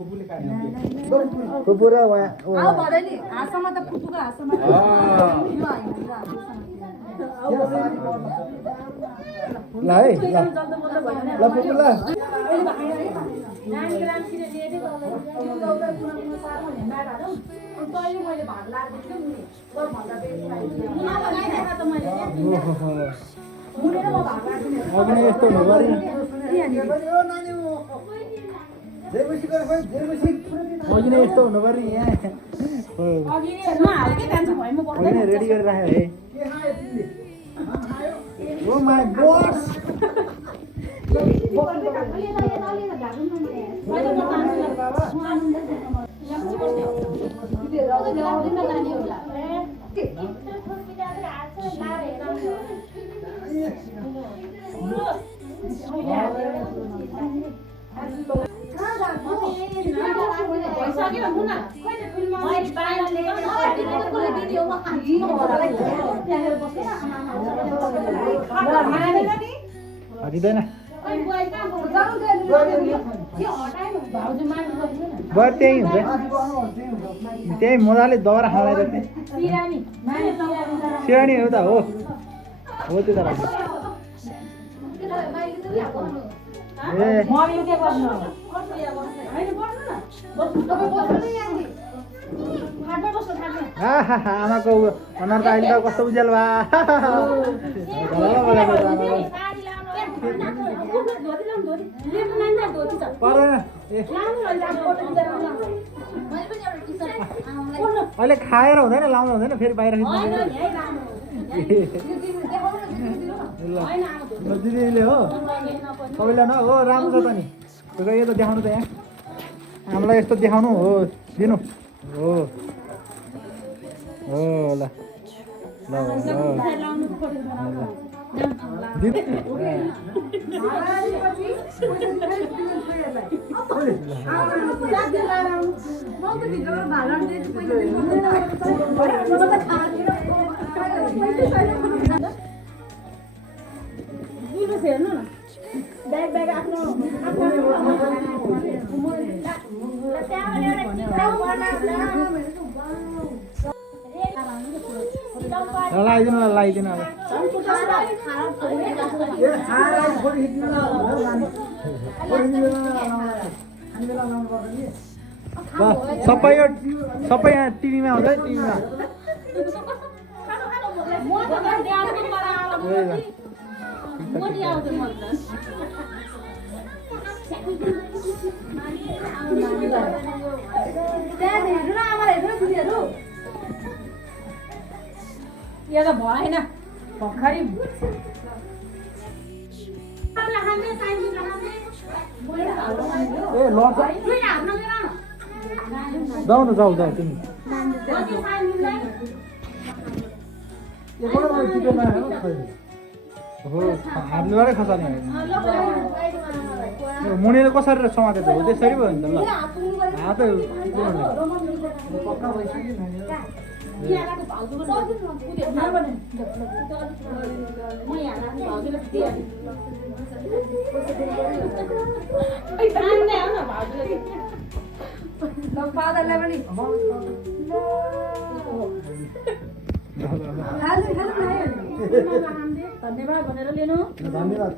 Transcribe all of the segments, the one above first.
फुपूले काट्यो फुपू र आऊ भदै नि हाँसमा त फुपूको हाँसमा ल है ल फुपू ल अघि नै यस्तो हुनु पऱ्यो अघि नै यस्तो हुनु पऱ्यो यहाँ अघि नै रेडी गरेर राख्यो है ओ माई बस दिँदैन बर त्यही हुन्छ त्यही मजाले दौरा खाँदा सिरानी हो त हो त्यो त राम्रो ए आमाको अनुहार त अहिले त कस्तो उज्यालो अहिले खाएर हुँदैन लाउनु हुँदैन फेरि बाहिर दिदीले हो सबैलाई न हो राम्रो छ त नि यो त देखाउनु त यहाँ हामीलाई यस्तो देखाउनु हो दिनु हो हो ल ल लगाइदिनु लगाइदिनु अब सबै यहाँ टिभीमा हुन्छ टिभीमा यो त भएन भर्खरै जाऊ न जाऊ जाऊ तिमी हातले खसाल्ने मुनिले कसरी समातेको हो त्यसरी भयो नि त ल हात फादरलाई पनि धन्यवाद भनेर लिनु धन्यवाद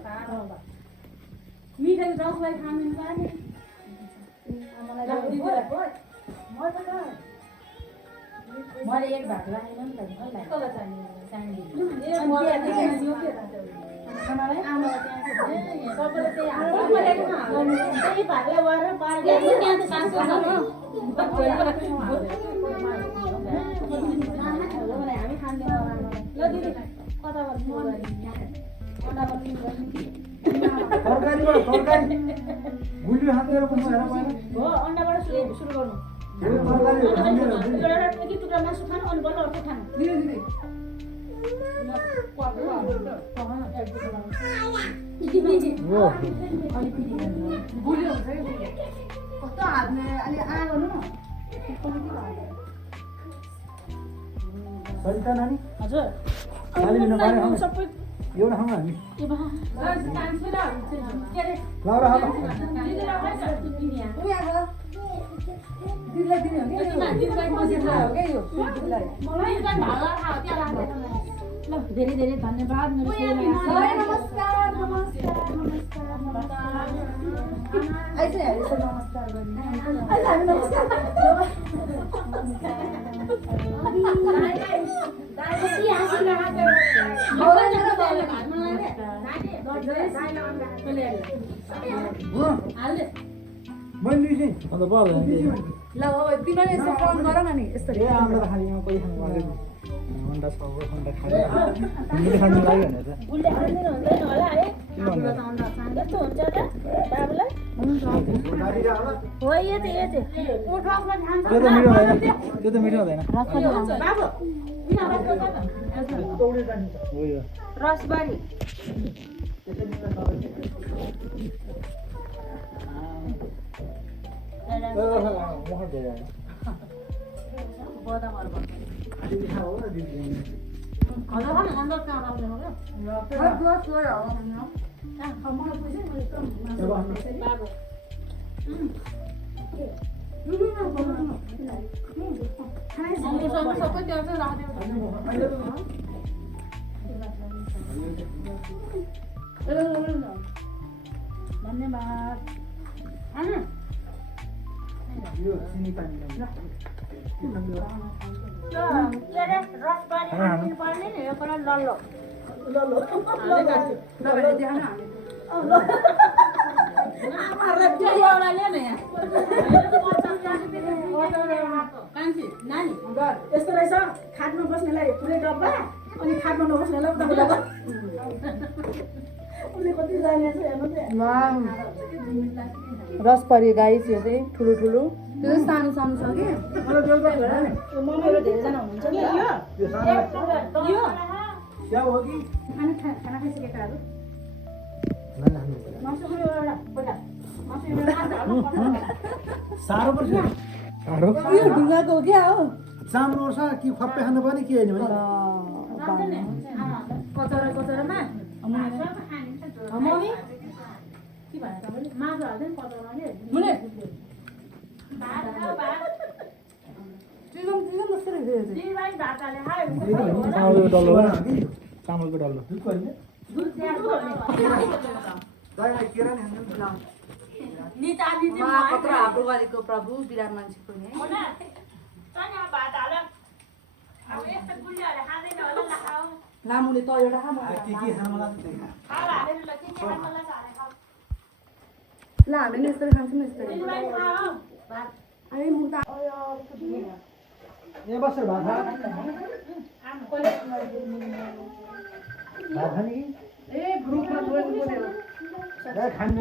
मिठाई रसलाई खानु पानी मैले एक भाग लागेन नि त अन्डाबाट सुरु गर्नु टुक्रा मासु खानु अनि बल्ल अर्को खानु कस्तो हातले अलि आगो सरिता नानी हजुर सबै एउटा खाऊँ हामी लाउरा दिदीलाई दिने हो कि दिदीलाई मसित लाग्यो क्या यो दिदीलाई मलाई चाहिँ भाला थाहा त्यो राखेर ल धेरै धेरै धन्यवाद मेरो छोरीलाई नमस्कार नमस्कार नमस्कार नमस्कार आइज हेरेछ नमस्कार गर्ने आइज हामी नमस्कार दाइ हाँसी लगाएको हाल्दे मैले चाहिँ अन्त पर्दैन ल अब तिमीले यसो फोन गर न नि यस्तो ए आम्ला त खाने कोही खानु पर्दैन अन्डा छ अन्डा खाने हामीले खानु लाग्यो भने त बुलले खाँदैन हुँदैन होला है के भन्नु यस्तो हुन्छ त बाबुलाई हो यो चाहिँ त्यो त मिठो हुँदैन त्यो त मिठो हुँदैन बाबु हो यो रसबारी मखर धेरै बदामहरु हो न दिदी हजुर खानु अन्दाज कहाँ राख्नु हो बाबु सबै त्यो चाहिँ धन्यवाद यो चिनी पानी रसबारी हाल्नु पर्ने नि यो कुरा लल्लो नानी यस्तो रहेछ खाटमा बस्नेलाई पुरै डब्बा अनि खाटमा नबस्नेलाई उताको डब्बा उसले कति जाने छ हेर्नु रसपरी गाई त्यो चाहिँ ठुलो ठुलो त्यो चाहिँ सानो सानो छ कि मम्मीहरू धेरैजना हुनुहुन्छ नि यो क्या हो कि खाना खाइसकेकाहरू साह्रो पर्छ साह्रो यो ढुङ्गाको क्या हो चाम्रो पर्छ कि खप्पै खानु पर्ने के होइन भने कचरा कचरामा मम्मी के भन्छ तपाईँले मासु हाल्छ नि कचराले मुने भात चिकन चिकन जस्तो रहेछ दिनभरि भात हालेर खायो चामलको डल्लो चामलको डल्लो दुध त्यहाँ कत्रो हाम्रो गरेको प्रभु बिराम मान्छेको नि लामुले त एउटा खा के खानु मलाई ल हामी नि यस्तरी खान्छौँ नि यस्तरी अरे म त यहाँ बसेर भात खाने कि ए ग्रुपमा गएको खाने